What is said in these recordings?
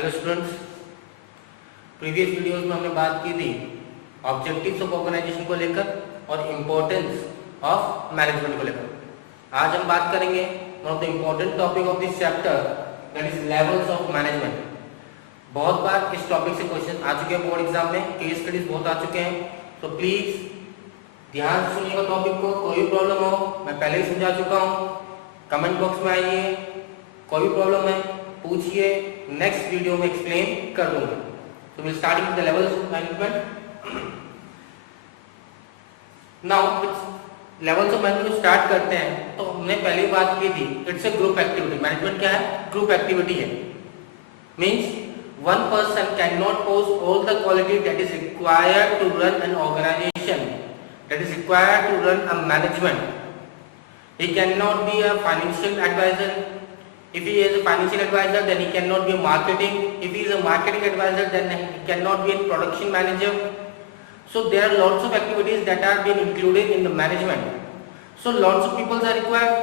Hello students, previous videos में हमने बात की थी ऑब्जेक्टिव्स ऑफ ऑर्गेनाइजेशन को लेकर और इम्पोर्टेंस ऑफ मैनेजमेंट को लेकर। आज हम बात करेंगे one of the important topic of this chapter, that is levels of management. बहुत बार इस टॉपिक से क्वेश्चन आ चुके हैं बोर्ड एग्जाम में, केस स्टडीज बहुत आ चुके हैं, तो प्लीज ध्यान से सुनिएगा टॉपिक को। कोई प्रॉब्लम हो, मैं पहले ही समझा चुका हूँ, कमेंट बॉक्स में आइए, कोई भी प्रॉब्लम है पूछिए, नेक्स्ट वीडियो में एक्सप्लेन कर दूंगा। तो will starting with the levels of management. Now levels of management start करते हैं। तो हमने पहले बात की थी, it's a group activity. Management क्या है? ग्रुप एक्टिविटी है। Means one person cannot possess all the qualities that is required to run an organization, that is required to run a management. He cannot be a financial advisor. If he is a financial advisor, then he cannot be a marketing. If he is a marketing advisor, then he cannot be a production manager. So there are lots of activities that are being included in the management. So lots of people are required.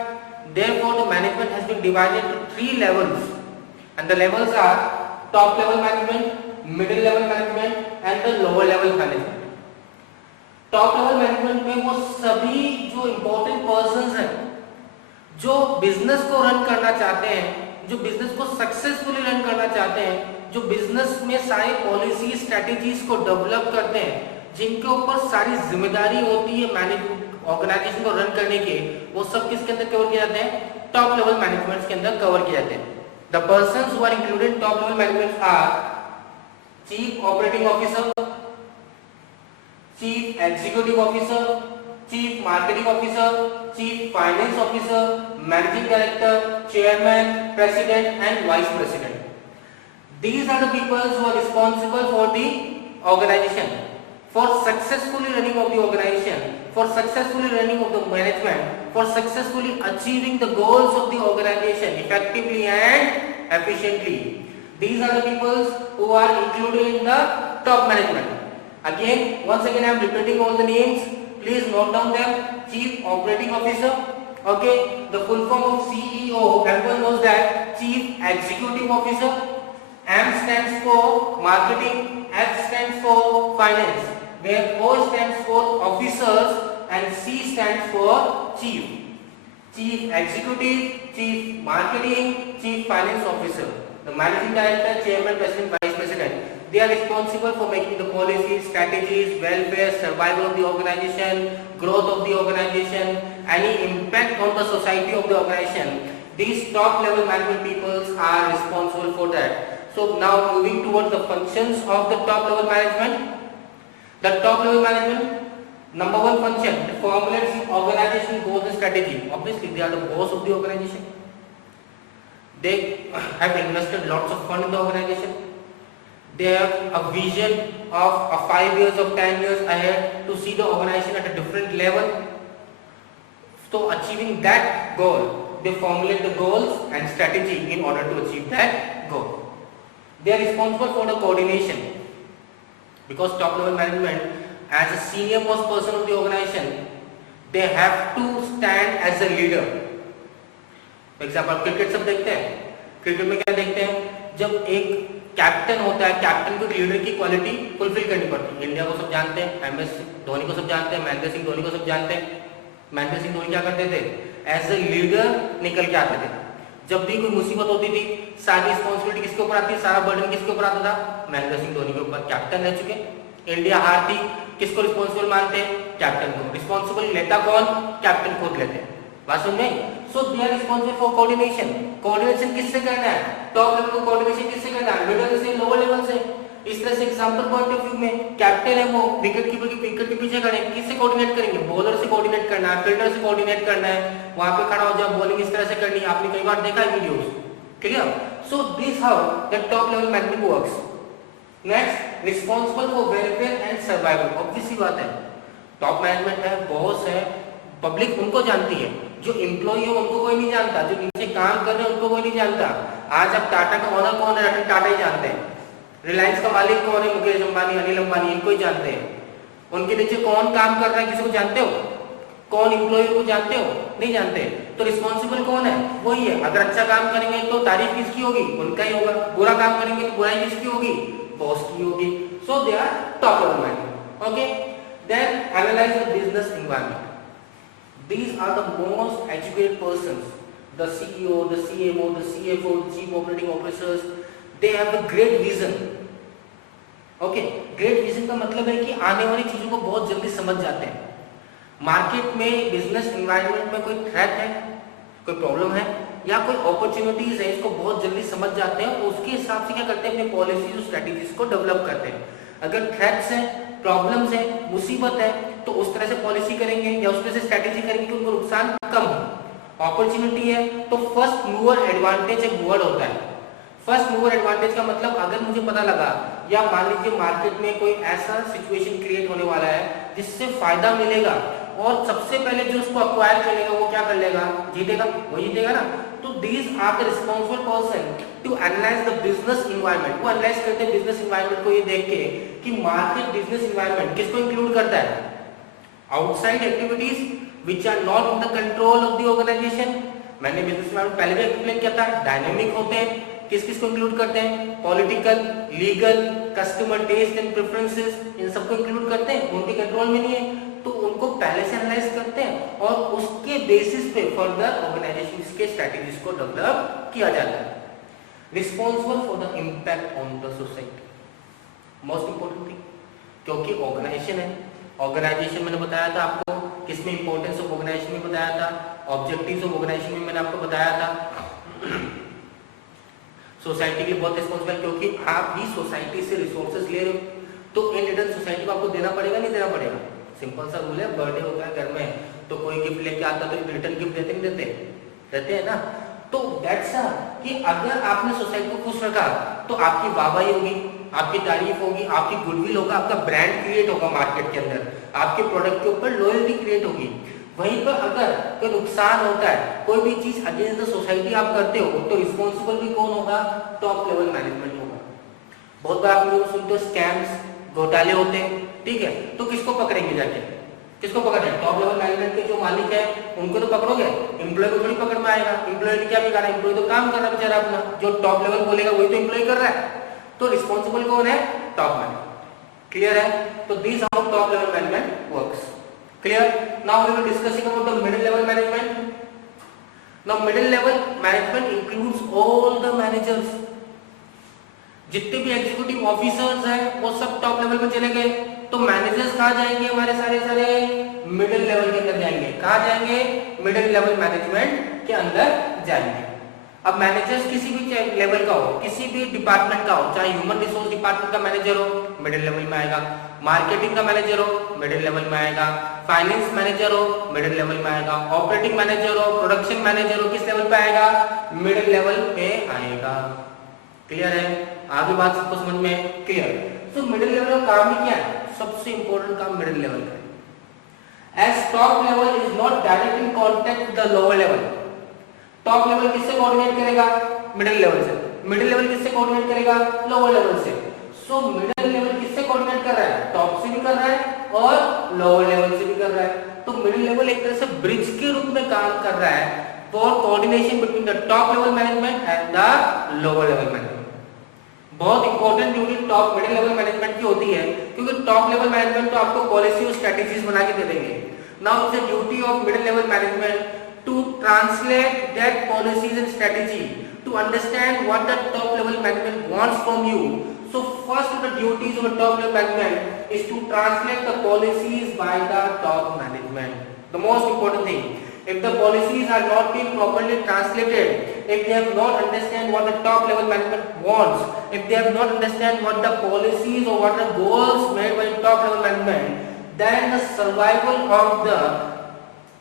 Therefore, the management has been divided into 3 levels, and the levels are top level management, middle level management, and the lower level management. Top level management में वो सभी जो important persons हैं, जो business को run करना चाहते हैं, जो बिजनेस को सक्सेसफुली रन करना चाहते हैं, जो बिजनेस में सारी पॉलिसी स्ट्रेटेजीज को डेवलप करते हैं, जिनके ऊपर सारी जिम्मेदारी होती है मैनेज ऑर्गेनाइजेशन को रन करने की, वो सब किसके अंदर कवर किए जाते हैं? टॉप लेवल मैनेजमेंट के अंदर कवर किए जाते हैं। The persons who are included in top level management are Chief Operating Officer, Chief Executive Officer, Chief Marketing Officer, Chief Finance Officer, Managing Director, Chairman, President and Vice President. These are the people who are responsible for the organization, for successfully running of the organization, for successfully running of the management, for successfully achieving the goals of the organization effectively and efficiently. These are the people who are included in the top management. Again, once again I am repeating all the names. Please note down them. Chief Operating Officer, okay, the full form of CEO, everyone knows that. Chief Executive Officer, M stands for Marketing, F stands for Finance, where O stands for Officers and C stands for Chief. Chief Executive, Chief Marketing, Chief Finance Officer, the Managing Director, Chairman, President, Vice President. They are responsible for making the policies, strategies, welfare, survival of the organization, growth of the organization, any impact on the society of the organization. These top level management peoples are responsible for that. So now moving towards the functions of the top level management. The top level management, number one function, it formulates the organization goals and strategy. Obviously, they are the boss of the organization. They have invested lots of fund in the organization. They have a vision of 5 years or 10 years ahead to see the organization at a different level. So achieving that goal, they formulate the goals and strategy in order to achieve that goal. They are responsible for the coordination, because top level management, as a senior most person of the organization, they have to stand as a leader. For example, cricket सब देखते हैं, cricket में क्या देखते हैं? जब एक captain होता है, कैप्टन को लीडर की क्वालिटी फुलफिल करनी पड़ती है। इंडिया को सब जानते हैं, MS धोनी को सब जानते हैं, महेंद्र सिंह धोनी को सब जानते हैं। महेंद्र सिंह धोनी क्या करते थे? एज ए लीडर निकल के आते थे। जब भी कोई मुसीबत होती थी, सारी रिस्पॉन्सिबिलिटी किसके ऊपर आती है? सारा बर्डन किसके ऊपर आता था? महेंद्र सिंह धोनी के ऊपर। कैप्टन रह चुके, इंडिया हारती, किसको रिस्पॉन्सिबल मानते हैं? कैप्टन को। रिस्पॉन्सिबल लेता कौन? कैप्टन खुद लेते हैं। बात समझ में? So they are responsible for coordination. Coordination किससे करना है? टॉप लेवल को कोऑर्डिनेशन किससे करना है? मिडिल से, लोअर लेवल से। इस तरह से एग्जांपल पॉइंट ऑफ व्यू में कैप्टन है, वो विकेट कीपर की विकेट के पीछे खड़े, किससे कोऑर्डिनेट करेंगे? बॉलर से कोऑर्डिनेट करना है, फील्डर से कोऑर्डिनेट करना है, वहां पे खड़ा हो जाओ, बॉलिंग इस तरह से करनी है। आपने कई बार देखा है videos, clear? So this how the top level management works. Next, responsible for welfare and survival. Obvious सी बात है, टॉप मैनेजमेंट है, बॉस है, पब्लिक उनको जानती है। जो एम्प्लॉई है उनको कोई नहीं जानता, जो नीचे काम कर रहे हैं उनको कोई नहीं जानता। आज अब टाटा का ओनर कौन है? रतन टाटा ही जानते हैं। रिलायंस का मालिक कौन है? मुकेश अंबानी, अनिल अंबानी, इनको ही जानते हैं। उनके नीचे कौन काम कर रहा है, किसी को जानते हो? कौन एम्प्लॉय को जानते हो? नहीं जानते। तो रिस्पॉन्सिबल कौन है? वही है। अगर अच्छा काम करेंगे तो तारीफ किसकी होगी? उनका ही होगा। बुरा काम करेंगे तो बुराई किसकी होगी? बॉस की होगी। So they are top level management. Okay, then analyse the business environment. These are the most educated persons, the CEO, the CMO, the CFO, the Chief Operating Officers. They have a great vision. Okay, great vision का मतलब है कि आने वाली चीजों को बहुत जल्दी समझ जाते हैं। मार्केट में, बिजनेस एनवायरनमेंट में कोई थ्रेट है, कोई प्रॉब्लम है या कोई अपॉर्चुनिटीज है, इसको बहुत जल्दी समझ जाते हैं और उसके हिसाब से क्या करते हैं, अपने पॉलिसीज और स्ट्रेटेजीज को डेवलप करते हैं। अगर थ्रेट्स हैं, प्रॉब्लम्स है, मुसीबत है, तो उस तरह से पॉलिसी करेंगे या उस तरह से स्ट्रेटेजी करेंगे कि उनको नुकसान कम हो। अपॉर्चुनिटी है तो फर्स्ट मूवर एडवांटेज एक वर्ड होता है। फर्स्ट मूवर एडवांटेज का मतलब अगर मुझे पता लगा या मान लीजिए मार्केट में कोई ऐसा सिचुएशन क्रिएट होने वाला है जिससे फायदा मिलेगा और सबसे पहले जो उसको अक्वायर करेगा वो क्या कर लेगा? जीतेगा। वो जीतेगा ना। तो these are the responsible person to analyse the business environment. वो एनालाइज करते हैं बिजनेस एनवायरनमेंट को, ये देख के कि मार्केट बिजनेस एनवायरनमेंट किसको इंक्लूड करता है? Outside activities which are not in the control of the organisation. मैंने बिजनेस एनवायरनमेंट पहले भी एक्सप्लेन किया था, डायनामिक होते हैं। किस किस को इंक्लूड करते हैं? Political, legal, customer taste and preferences, इन सबको इंक्लूड करते हैं। उनके कंट्रोल में नहीं है तो उनको पहले से एनालाइज करते हैं और उसके बेसिस पे फर्दर ऑर्गेनाइजेशन के स्ट्रेटेजीज को डेवलप किया जाता है। Responsible for the impact on the society, most important thing, क्योंकि ऑर्गेनाइजेशन है। ऑर्गेनाइजेशन मैंने बताया था आपको, किसमें इंपॉर्टेंस ऑफ ऑर्गेनाइजेशन में बताया था, ऑब्जेक्टिव्स ऑफ ऑर्गेनाइजेशन में मैंने आपको बताया था। सोसाइटी के लिए बहुत रिस्पॉन्सिबल, क्योंकि आप भी सोसाइटी से रिसोर्सेज ले रहे हो तो इन रिटर्न सोसाइटी को आपको देना पड़ेगा, नहीं देना पड़ेगा? सिंपल सा रूल है। बर्थडे होता है घर में तो कोई गिफ्ट लेके आता तो रिटर्न गिफ्ट देते नहीं देते? देते हैं ना। तो दैट्स कि अगर आपने सोसाइटी को खुश रखा तो आपकी वाहवाही होगी, आपकी तारीफ होगी, आपकी गुडविल होगा, आपका ब्रांड क्रिएट होगा मार्केट के अंदर, आपके प्रोडक्ट के ऊपर लॉयल्टी क्रिएट होगी। वहीं पर अगर कोई नुकसान होता है, कोई भी चीज अगेंस्ट द सोसाइटी आप करते हो तो रिस्पॉन्सिबल भी कौन होगा? टॉप लेवल मैनेजमेंट होगा। बहुत बार आप लोग सुनते हो स्कैम्स, घोटाले होते हैं, ठीक है, तो किसको पकड़ेंगे जाके? किसको पकड़ेंगे? टॉप लेवल मैनेजमेंट के जो मालिक है उनको तो पकड़ोगे, एम्प्लॉय को थोड़ी पकड़ में आएगा। एम्प्लॉय ने क्या बिगाड़ा? एम्प्लॉय तो काम कर रहा है बेचारा अपना, जो टॉप लेवल बोलेगा वही तो एम्प्लॉय कर रहा है। तो रिस्पॉन्सिबल कौन है? Top management. क्लियर है? तो this how top level management works. Clear? Now we will discussing about the middle level management. Now middle level management includes all the managers. जितने भी एग्जीक्यूटिव ऑफिसर्स हैं वो सब टॉप लेवल पे चले गए, तो मैनेजर्स कहाँ जाएंगे? हमारे सारे मिडिल लेवल के अंदर जाएंगे। कहाँ जाएंगे? मिडिल लेवल मैनेजमेंट के अंदर जाएंगे। अब मैनेजर्स किसी भी लेवल का हो, किसी भी डिपार्टमेंट का हो, चाहे ह्यूमन रिसोर्स डिपार्टमेंट का मैनेजर हो, मिडिल लेवल में आएगा। मार्केटिंग का मैनेजर हो, मिडिल लेवल में आएगा। फाइनेंस मैनेजर हो, मिडिल लेवल में आएगा। ऑपरेटिंग मैनेजर हो, प्रोडक्शन मैनेजर हो, किस लेवल पे आएगा? मिडिल लेवल पे आएगा। क्लियर है? आगे बात सबको समझ में क्लियर? तो मिडिल लेवल का काम ही क्या है? सबसे इंपॉर्टेंट काम मिडिल लेवल का है। As top level is not direct in contact with the lower level. Top level किससे कोऑर्डिनेट करेगा? मिडिल लेवल से। मिडिल लेवल किससे कोऑर्डिनेट करेगा? लोअर लेवल से। सो मिडिल लेवल किससे कोऑर्डिनेट कर रहा है? टॉप से भी कर रहा है और लोअर लेवल से भी कर रहा है। तो मिडिल लेवल एक तरह से ब्रिज के रूप में काम कर रहा है for coordination between the top level management and the lower level management. बहुत important duty top middle level management की होती है, क्योंकि टॉप लेवल मैनेजमेट तो आपको पॉलिसी और स्ट्रेटेजीज बना के दे देंगे। Now it's the duty of middle level management to translate that policies and strategy to understand what the top level management wants from you. So first of the duties of the top level management is to translate the policies by the top management. The most important thing, if the policies are not being properly translated, if they have not understand what the top level management wants, if they have not understand what the policies or what the goals made by the top level management, then the survival of the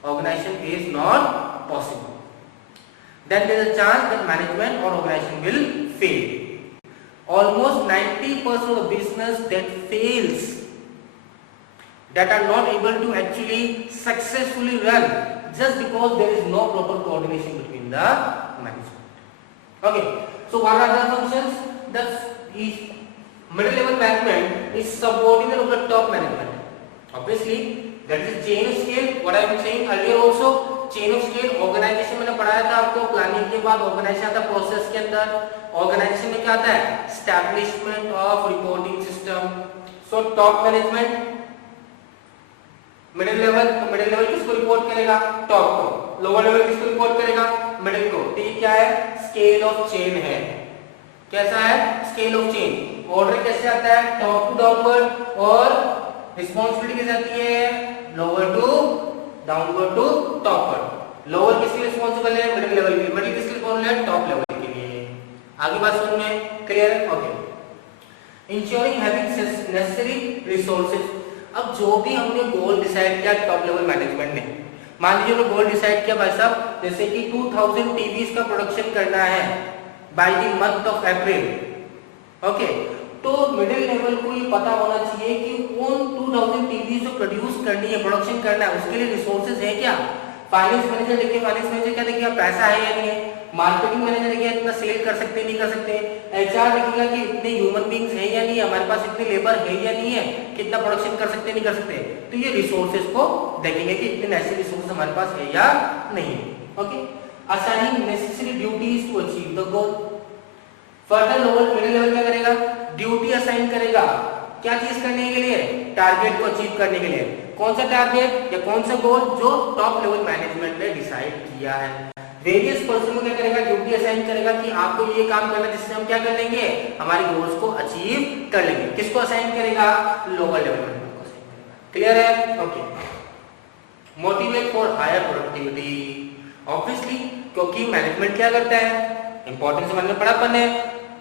organization is not possible. Then there is a chance that management or organization will fail. Almost 90% of the business that fails, that are not able to actually successfully run just because there is no proper coordination between the management. Okay, so what are the functions? The middle level management is subordinate of the top management. Obviously That is chain of scale. What I am saying earlier also, chain of scale organisation मैंने पढ़ाया था आपको, planning के बाद organisation आता है process के अंदर। ऑर्गेनाइजेशन में क्या आता है? Establishment of reporting system. So top management, middle level, तो मिडिल लेवल किसको रिपोर्ट करेगा? टॉप को। लोअर लेवल किसको रिपोर्ट करेगा? मिडिल को। तो ये क्या है? स्केल ऑफ चेन है। कैसा है? Scale of chain. ऑर्डर कैसे आता है? टॉप टू डाउनवर्ड, और रिस्पांसिबिलिटी कैसे आती है? Lower to downward to topward. Lower किसके लिए रिस्पांसिबल है? मिडिल लेवल के लिए। मिडिल किसके लिए रिस्पांसिबल है? टॉप लेवल के लिए। आगे बात समझ में क्लियर है? Okay. Ensuring having necessary resources. अब जो भी हमने गोल डिसाइड किया टॉप लेवल मैनेजमेंट ने, मान लीजिए हमने गोल डिसाइड किया भाई साहब, जैसे कि 2000 टीवीज का प्रोडक्शन करना है by the month of April. Okay, तो मिडिल लेवल को ये पता होना चाहिए कि उन 2000 टीवी जो प्रोड्यूस करनी है, प्रोडक्शन करना है, उसके लिए रिसोर्सेज है क्या? फाइनेंस मैनेजर देखिए, फाइनेंस मैनेजर क्या देखिए? पैसा है या नहीं है? मार्केटिंग मैनेजर देखिए, इतना सेल कर सकते हैं नहीं कर सकते? एचआर देखिएगा कि इतने ह्यूमन बींग्स है या नहीं है, हमारे पास इतने लेबर है या नहीं है, कितना प्रोडक्शन कर सकते हैं नहीं कर सकते? तो ये रिसोर्सेज को देखेंगे कि इतने नेसेसरी रिसोर्सेज हमारे पास है या नहीं। Okay, assigning necessary duties to achieve the goal. Further lower middle level क्या करेगा? ड्यूटी असाइन करेगा। क्या चीज करने के लिए? टारगेट को अचीव करने के लिए। कौन सा टारगेट या कौन सा गोल? जो टॉप लेवल मैनेजमेंट ने डिसाइड किया है। वेरियस पर्सन को क्या करेगा? ड्यूटी असाइन करेगा कि आपको ये काम करना, जिससे हम क्या कर लेंगे? हमारे गोल्स को अचीव कर लेंगे। किसको असाइन करेगा? लोअर लेवल मैनेजमेंट को असाइन करेगा। क्लियर है? Okay. Motivate for higher productivity. Obviously, क्योंकि मैनेजमेंट क्या करता है? इंपॉर्टेंस समझ में पड़ा अपन ने,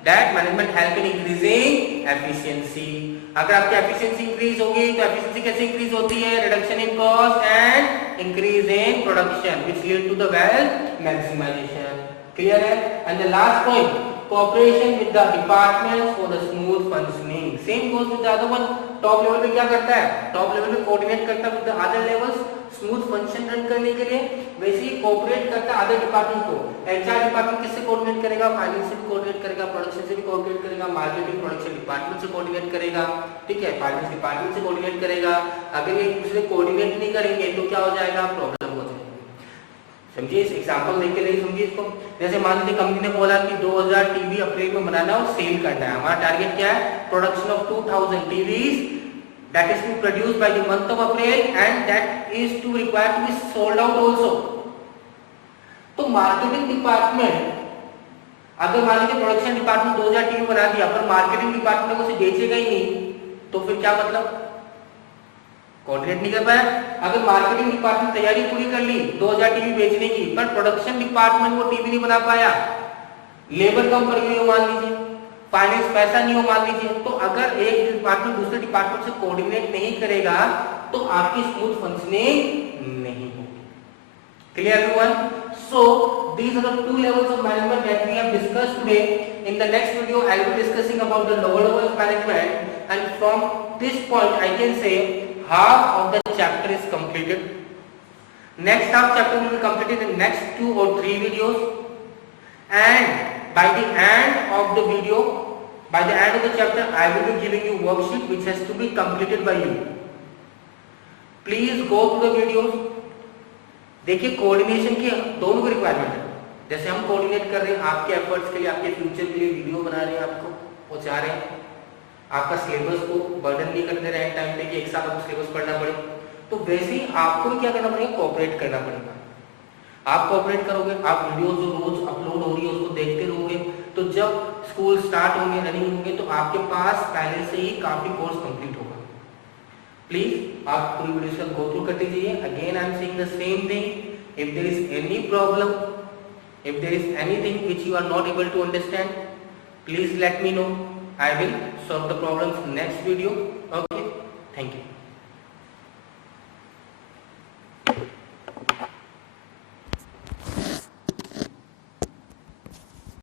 that management help in increasing efficiency. अगर आपकी एफिशिएंसी इंक्रीज होगी तो एफिशिएंसी कैसे इंक्रीज होती है? Reduction in cost and increase in production which lead to the wealth maximisation. Clear है? And the last point, cooperation with the departments for the smooth functioning. Same goes with the other one. Top level पे क्या करता है? Top level पे coordinate करता है with the other levels smooth function run करने के लिए, वैसे ही कोऑपरेट करता है अदर डिपार्टमेंट को। एचआर डिपार्टमेंट किससे कोऑर्डिनेट करेगा? फाइनेंस से भी कोऑर्डिनेट करेगा, प्रोडक्शन से भी कोऑर्डिनेट करेगा, मार्केटिंग प्रोडक्शन डिपार्टमेंट से कोऑर्डिनेट करेगा, ठीक है, फाइनेंस डिपार्टमेंट से कोऑर्डिनेट करेगा। अगर ये एक दूसरे कोऑर्डिनेट नहीं करेंगे तो क्या हो जाएगा? प्रॉब्लम हो जाएगी। समझिए, इस एग्जांपल देख के नहीं समझिए इसको। जैसे मान लीजिए कंपनी ने बोला कि 2000 टीवी अप्रैल में बनाना है और सेल करना है। हमारा टारगेट क्या है? Production of 2000 TVs that is to be produced by the month of April and that is to require to be sold out also। तो मार्केटिंग डिपार्टमेंट, अगर मान लीजिए प्रोडक्शन डिपार्टमेंट 2000 टीवी बना दिया पर मार्केटिंग डिपार्टमेंट को उसे बेचेगा ही नहीं, तो फिर क्या मतलब? कोऑर्डिनेट नहीं कर पाया। अगर मार्केटिंग डिपार्टमेंट तैयारी पूरी कर ली 2000 टीवी बेचने की, पर प्रोडक्शन डिपार्टमेंट वो टीवी नहीं बना पाया, लेबर कम पड़ गई हो मान लीजिए, फाइनेंस पैसा नहीं हो मान लीजिए, तो अगर एक डिपार्टमेंट दूसरे डिपार्टमेंट से कोऑर्डिनेट नहीं करेगा तो आपकी स्मूथ फंक्शनिंग नहीं होगी। Clear everyone? So these are the two levels of management that we have discussed today. In the next video I will be discussing about the lower level of management, and from this point I can say half of the chapter is completed. Next half chapter will be completed in next 2 or 3 videos, and by the end of the video, by the end of the chapter, I will be giving you worksheet which has to be completed by you. Please go to the videos. देखिए, coordination की दोनों को requirement है। जैसे हम coordinate कर रहे हैं आपके एफर्ट्स के लिए, आपके फ्यूचर के लिए वीडियो बना रहे हैं, आपको पहुंचा रहे हैं, आपका सिलेबस को बर्डन नहीं करते रहे टाइम पे कि एक साथ आपको सिलेबस पढ़ना पड़े, तो वैसे ही आपको भी क्या करना पड़ेगा? कोऑपरेट करना पड़ेगा। आप कोऑपरेट करोगे, आप वीडियोस जो रोज अपलोड हो रही है उसको देखते रहोगे, तो जब स्कूल स्टार्ट होंगे, रनिंग होंगे, तो आपके पास पहले से ही काफी कोर्स कंप्लीट होगा। प्लीज आप पूरी वीडियो को गो थ्रू करते जाइए। Again I am saying the same thing, if there is any problem, if there is anything which you are not able to understand, please let me know. I will solve the problems next video. Okay, thank you.